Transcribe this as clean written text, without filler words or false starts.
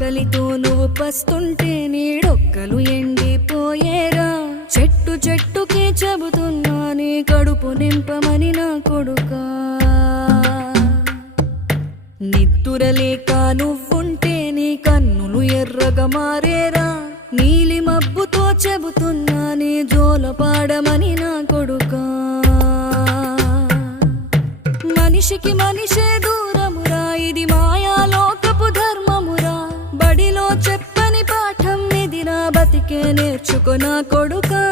కలితో నువ్వు పస్తుంటే నీడొక్కలు ఎండిపోయేరా. చెట్టు చెట్టుకే చెబుతున్నా నీ కడుపు నింపమని నా కొడుకా. నిద్దురలేక నువ్వుంటే నీ కన్నులు ఎర్రగా మారేరా. నీలి మబ్బుతో చెబుతున్నా నీ జోల పాడమని నా కొడుకా. మనిషికి మనిషే దూరమురా, ఇది మాయాలోకపు ధర్మమురా. బడిలో చెప్పని పాఠం ఇదిరా, బతికే నేర్చుకో నా కొడుకా.